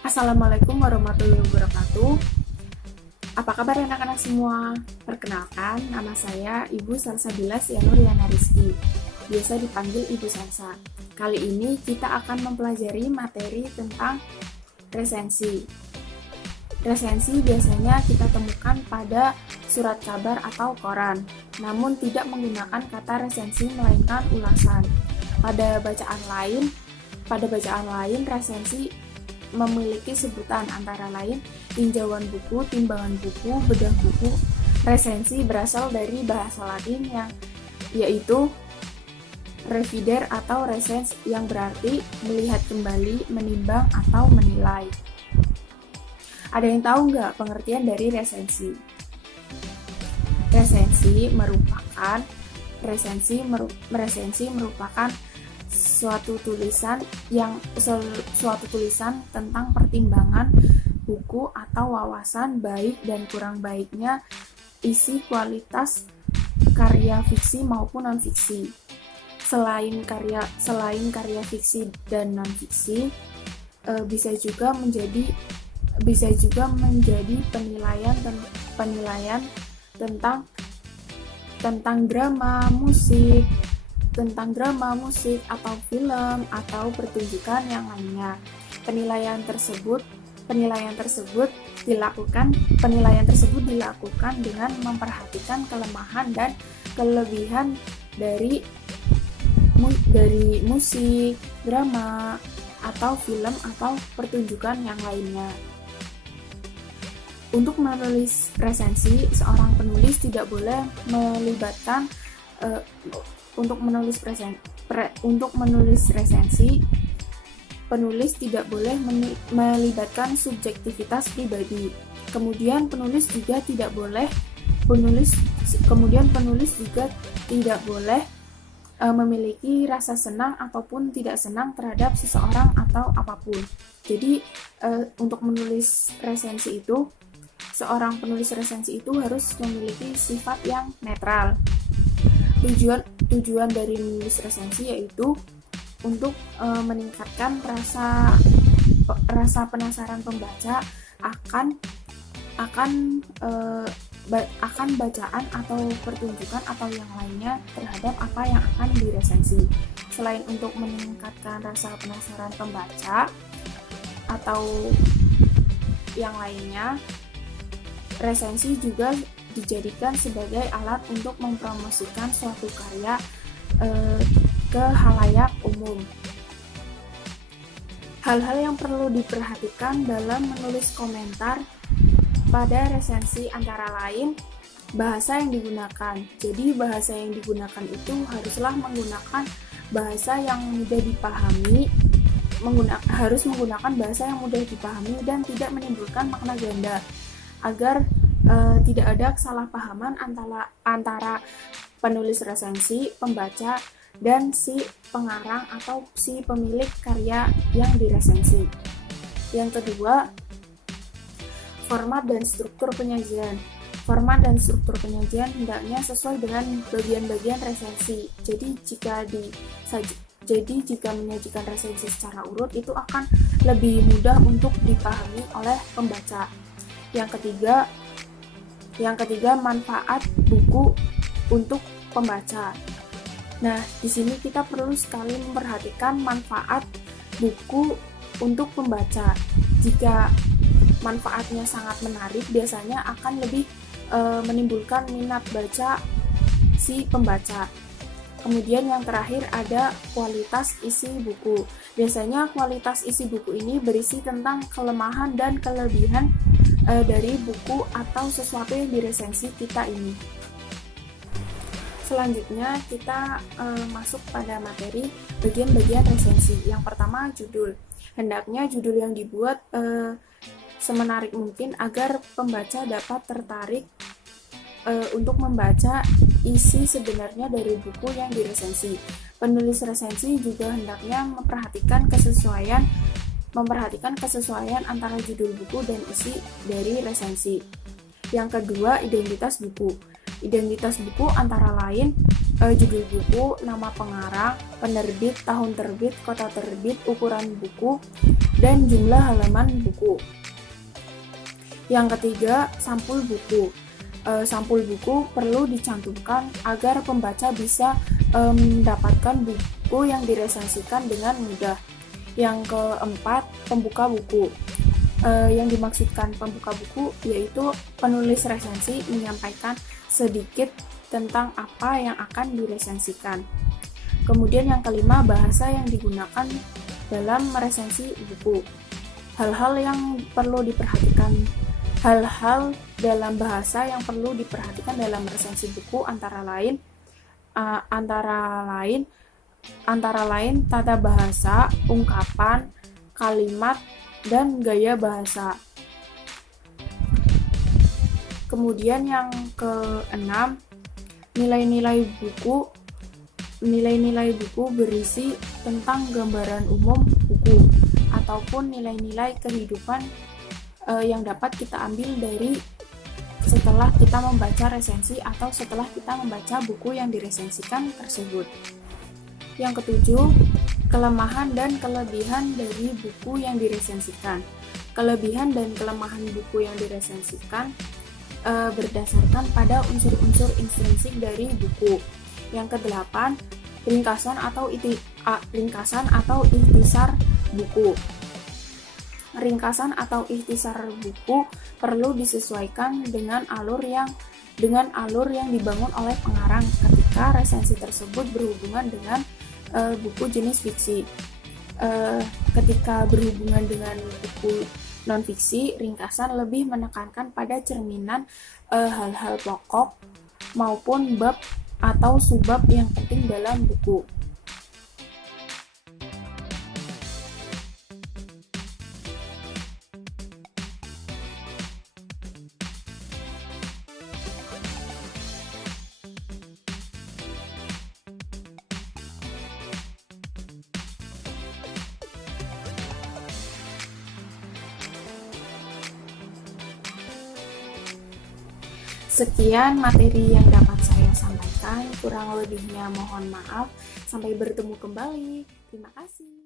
Assalamualaikum warahmatullahi wabarakatuh. Apa kabar anak-anak semua? Perkenalkan, nama saya Ibu Salsabila Sianuriana Rizky, biasa dipanggil Ibu Salsa. Kali ini kita akan mempelajari materi tentang resensi. Resensi biasanya kita temukan pada surat kabar atau koran, namun tidak menggunakan kata resensi melainkan ulasan. Pada bacaan lain resensi memiliki sebutan antara lain tinjauan buku, timbangan buku, bedah buku. Resensi berasal dari bahasa Latin yaitu revider atau resens yang berarti melihat kembali, menimbang atau menilai. Ada yang tahu nggak pengertian dari resensi? Resensi merupakan suatu tulisan tentang pertimbangan buku atau wawasan baik dan kurang baiknya isi kualitas karya fiksi maupun non-fiksi. Selain karya fiksi dan non-fiksi, bisa juga menjadi penilaian tentang drama, musik atau film atau pertunjukan yang lainnya. Penilaian tersebut dilakukan dengan memperhatikan kelemahan dan kelebihan dari musik, drama, atau film atau pertunjukan yang lainnya. Untuk menulis resensi, seorang penulis tidak boleh melibatkan untuk menulis resensi, penulis tidak boleh melibatkan subjektivitas pribadi. Kemudian penulis juga tidak boleh memiliki rasa senang ataupun tidak senang terhadap seseorang atau apapun. Jadi untuk menulis resensi itu, seorang penulis resensi itu harus memiliki sifat yang netral. Tujuan dari menulis resensi yaitu untuk meningkatkan rasa penasaran pembaca akan bacaan atau pertunjukan atau yang lainnya terhadap apa yang akan diresensi. Selain untuk meningkatkan rasa penasaran pembaca atau yang lainnya, resensi juga dijadikan sebagai alat untuk mempromosikan suatu karya ke halayak umum. Hal-hal yang perlu diperhatikan dalam menulis komentar pada resensi antara lain bahasa yang digunakan. Jadi bahasa yang digunakan itu haruslah menggunakan bahasa yang mudah dipahami, harus menggunakan bahasa yang mudah dipahami dan tidak menimbulkan makna ganda, agar tidak ada kesalahpahaman antara penulis resensi, pembaca, dan si pengarang atau si pemilik karya yang diresensi. Yang kedua, format dan struktur penyajian. Format dan struktur penyajian hendaknya sesuai dengan bagian-bagian resensi. Jadi jika menyajikan resensi secara urut itu akan lebih mudah untuk dipahami oleh pembaca. Yang ketiga, manfaat buku untuk pembaca. Nah, di sini kita perlu sekali memperhatikan manfaat buku untuk pembaca. Jika manfaatnya sangat menarik, biasanya akan lebih menimbulkan minat baca si pembaca. Kemudian yang terakhir ada kualitas isi buku. Biasanya kualitas isi buku ini berisi tentang kelemahan dan kelebihan dari buku atau sesuatu yang diresensi kita ini. Selanjutnya kita masuk pada materi bagian-bagian resensi. Yang pertama, judul. Hendaknya judul yang dibuat semenarik mungkin agar pembaca dapat tertarik untuk membaca isi sebenarnya dari buku yang diresensi. Penulis resensi juga hendaknya memperhatikan kesesuaian antara judul buku dan isi dari resensi. Yang kedua, identitas buku. Identitas buku antara lain judul buku, nama pengarang, penerbit, tahun terbit, kota terbit, ukuran buku, dan jumlah halaman buku. Yang ketiga, sampul buku. Sampul buku perlu dicantumkan agar pembaca bisa mendapatkan buku yang diresensikan dengan mudah. Yang keempat, pembuka buku. Yang dimaksudkan pembuka buku yaitu penulis resensi menyampaikan sedikit tentang apa yang akan diresensikan. Kemudian yang kelima, bahasa yang digunakan dalam meresensi buku. Hal-hal dalam bahasa yang perlu diperhatikan dalam resensi buku antara lain tata bahasa, ungkapan, kalimat, dan gaya bahasa. Kemudian yang keenam, nilai-nilai buku. Nilai-nilai buku berisi tentang gambaran umum buku ataupun nilai-nilai kehidupan yang dapat kita ambil dari setelah kita membaca resensi atau setelah kita membaca buku yang diresensikan tersebut. Yang ketujuh, kelemahan dan kelebihan dari buku yang diresensikan. Kelebihan dan kelemahan buku yang diresensikan berdasarkan pada unsur-unsur intrinsik dari buku. Yang kedelapan, ringkasan atau ikhtisar buku. Ringkasan atau ikhtisar buku perlu disesuaikan dengan alur yang dibangun oleh pengarang ketika resensi tersebut berhubungan dengan buku jenis fiksi. Ketika berhubungan dengan buku non-fiksi, ringkasan lebih menekankan pada cerminan hal-hal pokok maupun bab atau subbab yang penting dalam buku. Sekian materi yang dapat saya sampaikan, kurang lebihnya mohon maaf. Sampai bertemu kembali. Terima kasih.